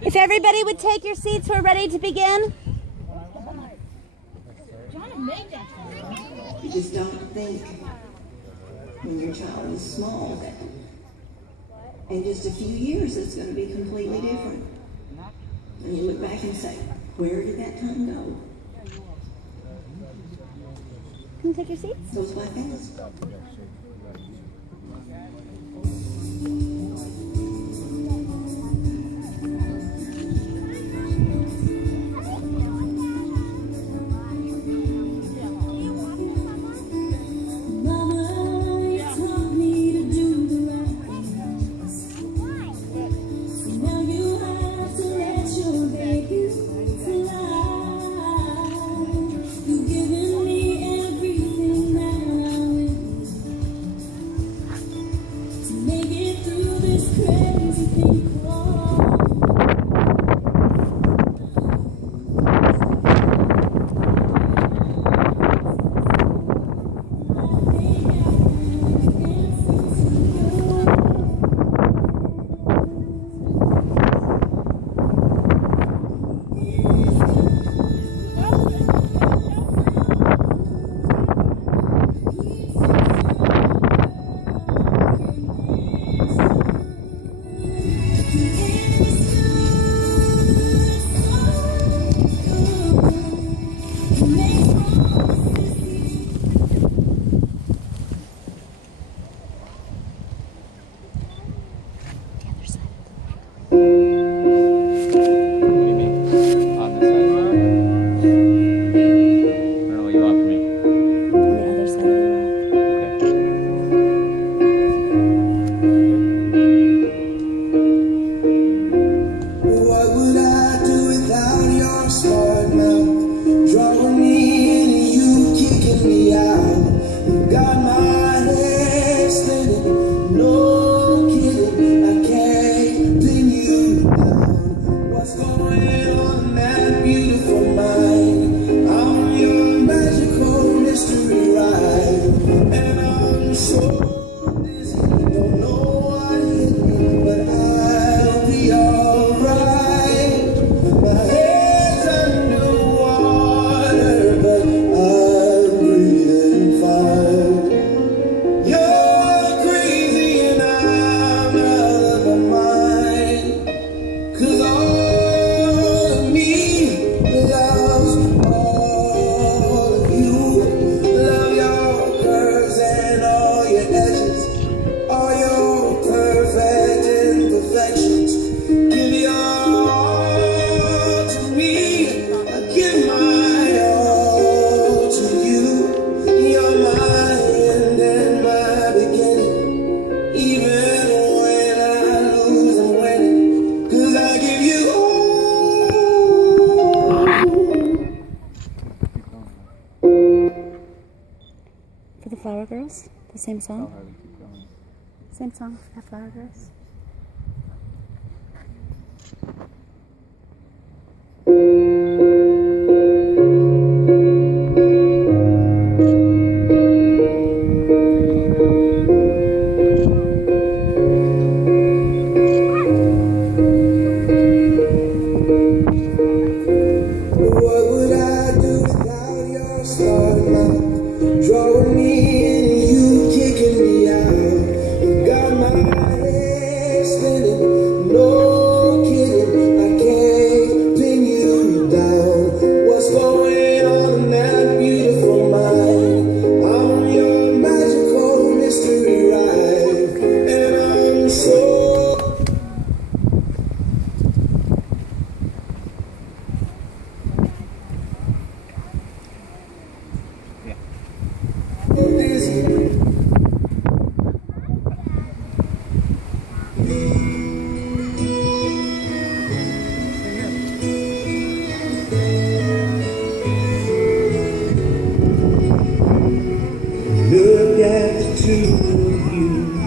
If everybody would take your seats, we're ready to begin. You just don't think when your child is small that in just a few years it's going to be completely different. And you look back and say, where did that time go? Can you take your seats? Goes by fast. For the Flower Girls, the same song? Same song for the Flower Girls. Drawing me in and you kicking me out. You got my head spinning, no kidding. I can't pin you down. What's going on in that beautiful mind? I'm on your magical mystery ride, and I'm so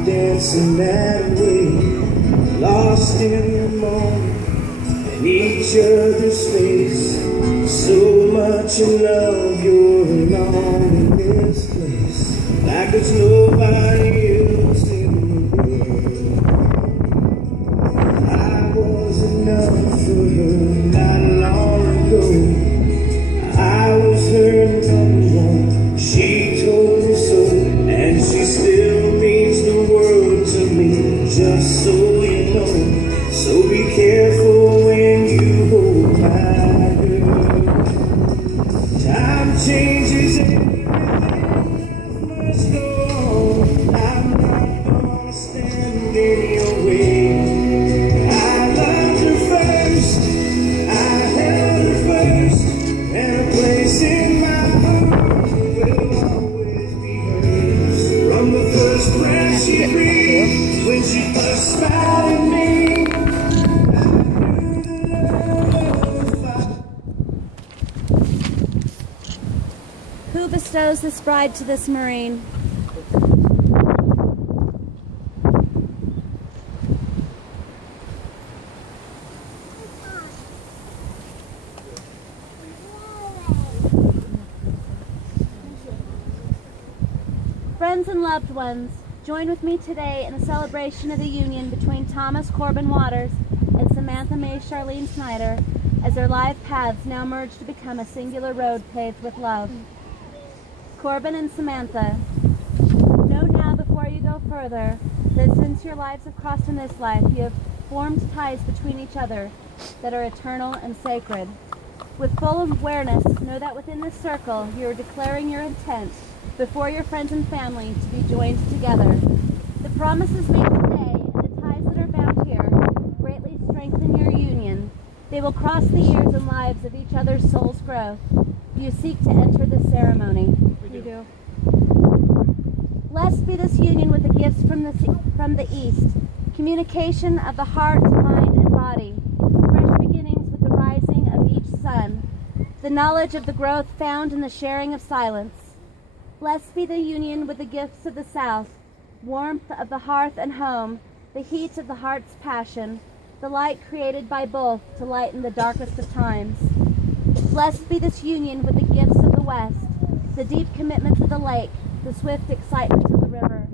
dancing that way, lost in the moment, in each other's face. So much in love, you're alone in this place, like there's nobody else in the world. I was enough. bestows this bride to this Marine. Friends and loved ones, join with me today in a celebration of the union between Thomas Korbin Waters and Samantha Mae Charlene Snyder as their life paths now merge to become a singular road paved with love. Korbin and Samantha, know now before you go further that since your lives have crossed in this life, you have formed ties between each other that are eternal and sacred. With full awareness, know that within this circle you are declaring your intent before your friends and family to be joined together. The promises made today and the ties that are bound here greatly strengthen your union. They will cross the years and lives of each other's soul's growth. Do you seek to enter this ceremony? We do. Blessed be this union with the gifts from the East, communication of the heart, mind, and body, fresh beginnings with the rising of each sun, the knowledge of the growth found in the sharing of silence. Blessed be the union with the gifts of the South, warmth of the hearth and home, the heat of the heart's passion, the light created by both to lighten the darkest of times. Blessed be this union with the gifts of the West, the deep commitments of the lake, the swift excitement of the river,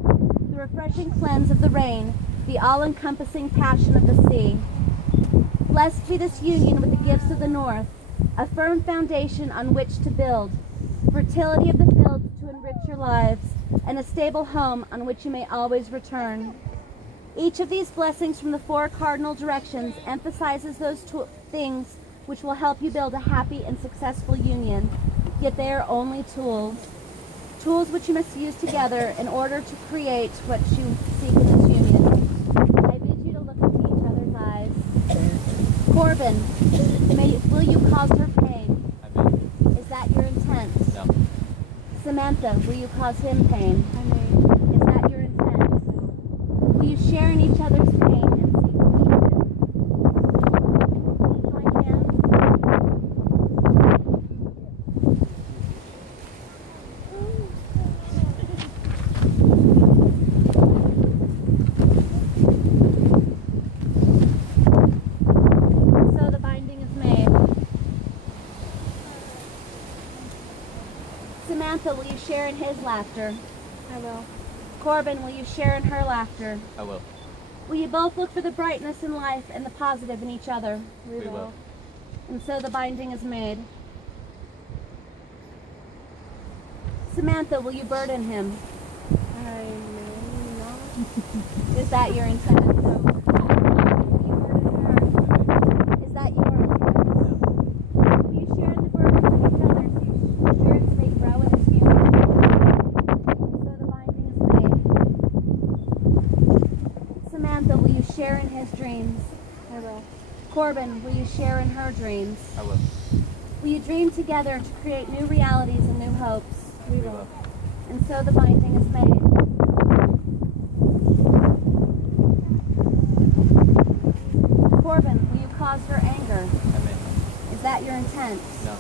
the refreshing cleanse of the rain, the all-encompassing passion of the sea. Blessed be this union with the gifts of the North, a firm foundation on which to build, fertility of the fields to enrich your lives, and a stable home on which you may always return. Each of these blessings from the four cardinal directions emphasizes those things which will help you build a happy and successful union, yet they are only tools. Tools which you must use together in order to create what you seek in this union. I bid you to look into each other's eyes. Korbin, will you cause her pain? I may. Is that your intent? No. Samantha, will you cause him pain? I may. Is that your intent? Will you share in each other's pain and seek to ease it? Will you join hands? So the binding is made. Samantha, will you share in his laughter? I will. Korbin, will you share in her laughter? I will. Will you both look for the brightness in life and the positive in each other? We will. And so the binding is made. Samantha, will you burden him? I may not. Is that your intent? No. Will you burden her? Is that your intent? Will you share in the burden with each other so your spirits may grow in this union? So the binding is made. Samantha, will you share in his dreams? I will. Korbin, will you share in her dreams? I will. Will you dream together to create new realities and new hopes? We will. And so the binding is made. Korbin, will you cause her anger? I may. Is that your intent? No.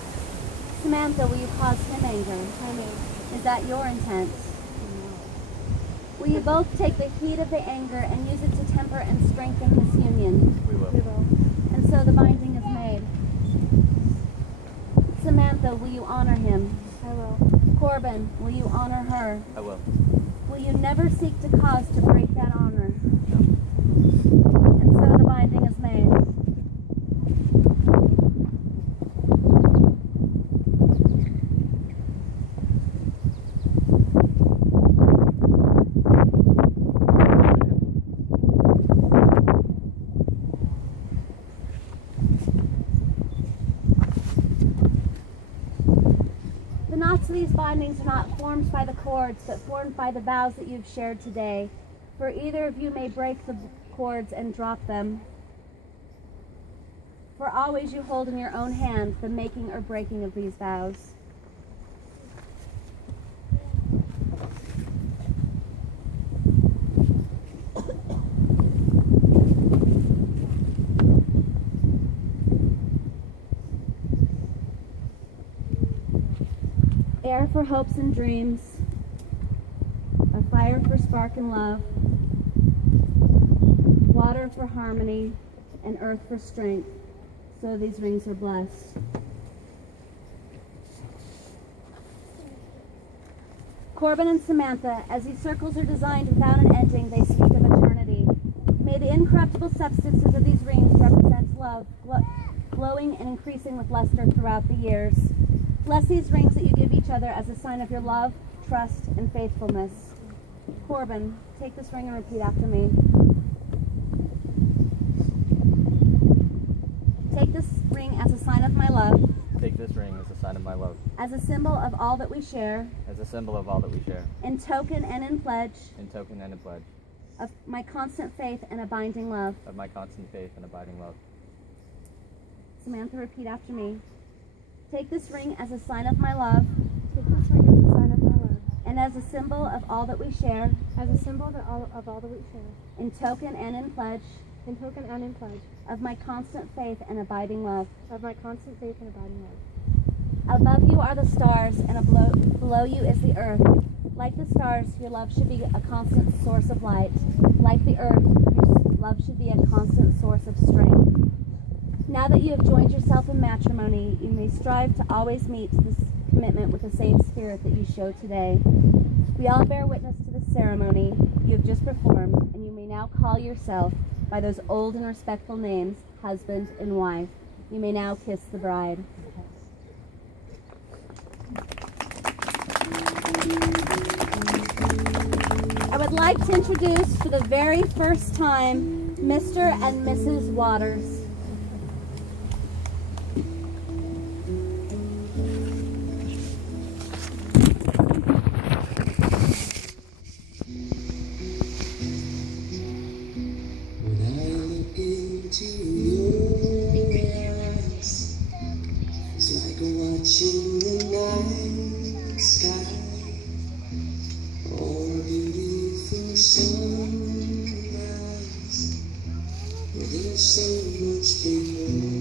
Samantha, will you cause him anger? I may. Is that your intent? Will you both take the heat of the anger and use it to temper and strengthen this union? We will. We will. And so the binding is made. Samantha, will you honor him? I will. Korbin, will you honor her? I will. Will you never seek to cause to break that honor? No. And so the binding is made. The knots of these bindings are not formed by the cords, but formed by the vows that you've shared today. For either of you may break the cords and drop them. For always you hold in your own hand the making or breaking of these vows. air for hopes and dreams, a fire for spark and love, water for harmony, and earth for strength. So these rings are blessed. Korbin and Samantha, as these circles are designed without an ending, they speak of eternity. May the incorruptible substances of these rings represent love, glowing and increasing with luster throughout the years. Bless these rings that you give each other as a sign of your love, trust, and faithfulness. Korbin, take this ring and repeat after me. Take this ring as a sign of my love. Take this ring as a sign of my love. As a symbol of all that we share. As a symbol of all that we share. In token and in pledge. In token and in pledge. Of my constant faith and abiding love. Of my constant faith and abiding love. Samantha, repeat after me. Take this ring as a sign of my love. Take this ring as a sign of my love. And as a symbol of all that we share. As a symbol of all that we share. In token and in pledge. In token and in pledge. Of my constant faith and abiding love. Of my constant faith and abiding love. Above you are the stars, and below you is the earth. Like the stars, your love should be a constant source of light. Like the earth, your love should be a constant source of strength. Now that you have joined yourself in matrimony, you may strive to always meet this commitment with the same spirit that you show today. We all bear witness to the ceremony you have just performed, and you may now call yourself by those old and respectful names, husband and wife. You may now kiss the bride. I would like to introduce for the very first time Mr. and Mrs. Waters. When I look into your eyes, it's like watching the night sky. Oh, beautiful sunrise. There's so much behold.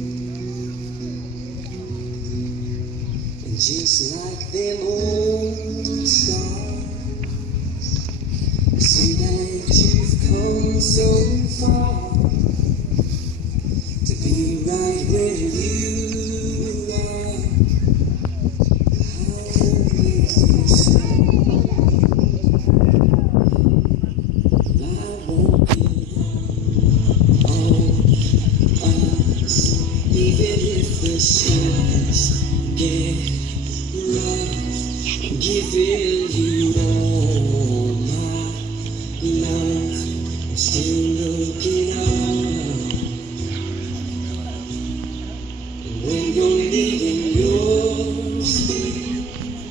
And just like them old stars, see that you've come so far to be right where you are. How is your soul? I won't give on us, even if the skies get rough. Giving you all my love, I'm still looking up. And when you're leaving your space,